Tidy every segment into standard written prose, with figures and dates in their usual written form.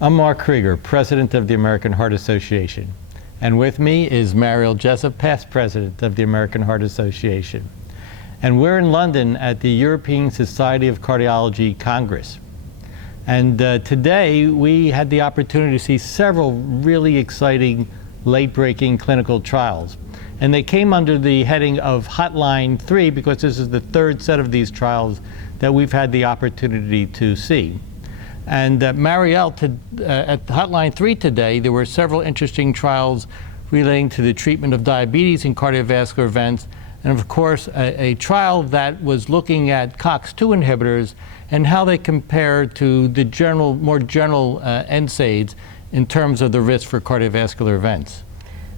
I'm Mark Creager, President of the American Heart Association. And with me is Mariell Jessup, past President of the American Heart Association. And we're in London at the European Society of Cardiology Congress. And today we had the opportunity to see several really exciting late-breaking clinical trials. And they came under the heading of Hotline 3 because this is the third set of these trials that we've had the opportunity to see. And Mariell, at Hotline 3 today, there were several interesting trials relating to the treatment of diabetes and cardiovascular events, and of course, a trial that was looking at COX-2 inhibitors and how they compare to the more general NSAIDs in terms of the risk for cardiovascular events.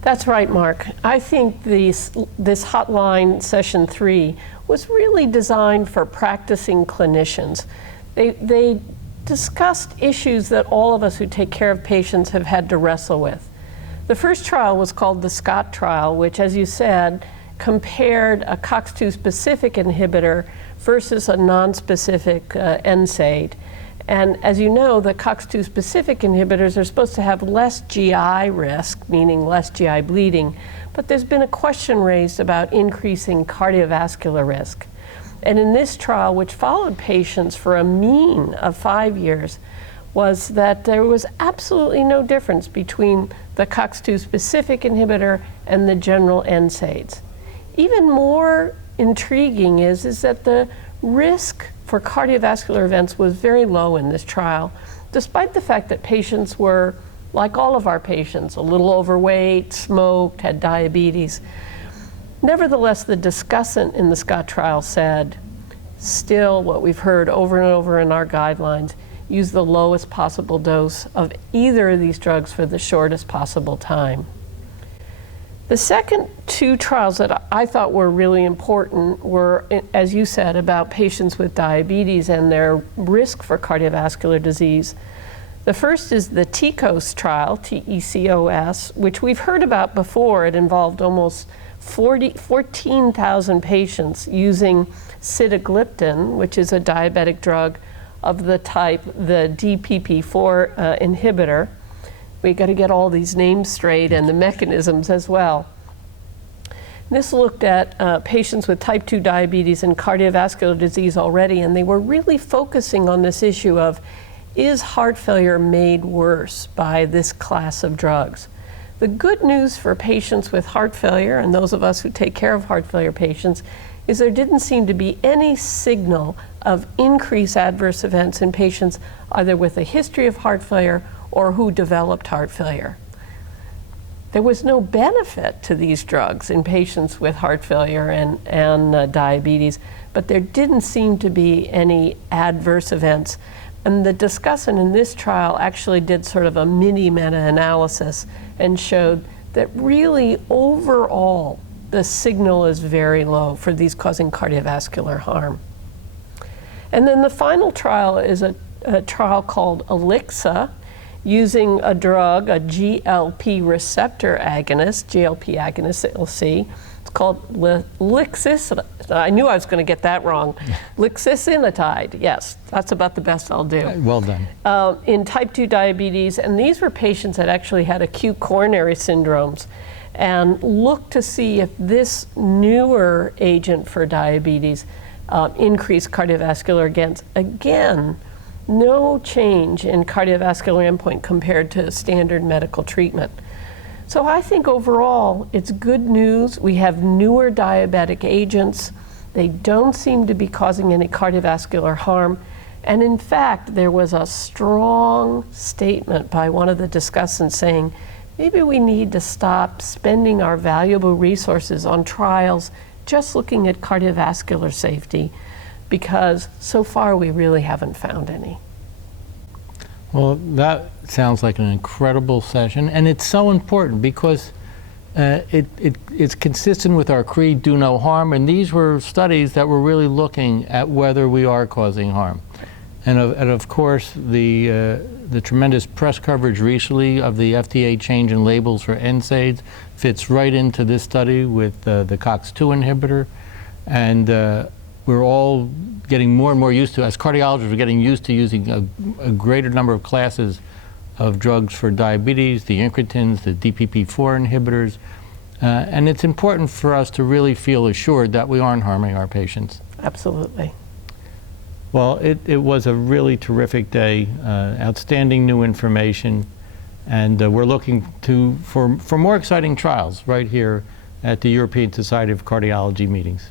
That's right, Mark. I think this Hotline Session 3 was really designed for practicing clinicians. They discussed issues that all of us who take care of patients have had to wrestle with. The first trial was called the SCOT trial, which, as you said, compared a COX-2 specific inhibitor versus a non-specific NSAID. And as you know, the COX-2 specific inhibitors are supposed to have less GI risk, meaning less GI bleeding, but there's been a question raised about increasing cardiovascular risk. And in this trial, which followed patients for a mean of 5 years, was that there was absolutely no difference between the COX-2 specific inhibitor and the general NSAIDs. Even more intriguing is that the risk for cardiovascular events was very low in this trial, despite the fact that patients were, like all of our patients, a little overweight, smoked, had diabetes. Nevertheless, the discussant in the SCOT trial said, still what we've heard over and over in our guidelines, use the lowest possible dose of either of these drugs for the shortest possible time. The second two trials that I thought were really important were, as you said, about patients with diabetes and their risk for cardiovascular disease. The first is the TECOS trial, TECOS, which we've heard about before. It involved almost 14,000 patients using sitagliptin, which is a diabetic drug of the type, the DPP4 inhibitor. We got to get all these names straight and the mechanisms as well. This looked at patients with type 2 diabetes and cardiovascular disease already, and they were really focusing on this issue of, is heart failure made worse by this class of drugs? The good news for patients with heart failure, and those of us who take care of heart failure patients, is there didn't seem to be any signal of increased adverse events in patients either with a history of heart failure or who developed heart failure. There was no benefit to these drugs in patients with heart failure and diabetes, but there didn't seem to be any adverse events. And the discussant in this trial actually did sort of a mini meta-analysis and showed that really overall the signal is very low for these causing cardiovascular harm. And then the final trial is a trial called ELIXA, using a drug, a GLP receptor agonist, GLP agonist that you'll see. It's called ELIXA. I knew I was going to get that wrong. Lixisenatide, yes, that's about the best I'll do. Well done. In type 2 diabetes, and these were patients that actually had acute coronary syndromes, and looked to see if this newer agent for diabetes increased cardiovascular events. Again, no change in cardiovascular endpoint compared to standard medical treatment. So I think overall it's good news. We have newer diabetic agents. They don't seem to be causing any cardiovascular harm. And in fact, there was a strong statement by one of the discussants saying, maybe we need to stop spending our valuable resources on trials just looking at cardiovascular safety, because so far we really haven't found any. Well, that sounds like an incredible session, and it's so important because it's consistent with our creed, do no harm, and these were studies that were really looking at whether we are causing harm. And of course, the tremendous press coverage recently of the FDA change in labels for NSAIDs fits right into this study with the COX-2 inhibitor. And we're all getting more and more used to, as cardiologists, we're getting used to using a greater number of classes of drugs for diabetes, the incretins, the DPP-4 inhibitors, and it's important for us to really feel assured that we aren't harming our patients. Absolutely. Well, it was a really terrific day, outstanding new information, and we're looking for more exciting trials right here at the European Society of Cardiology meetings.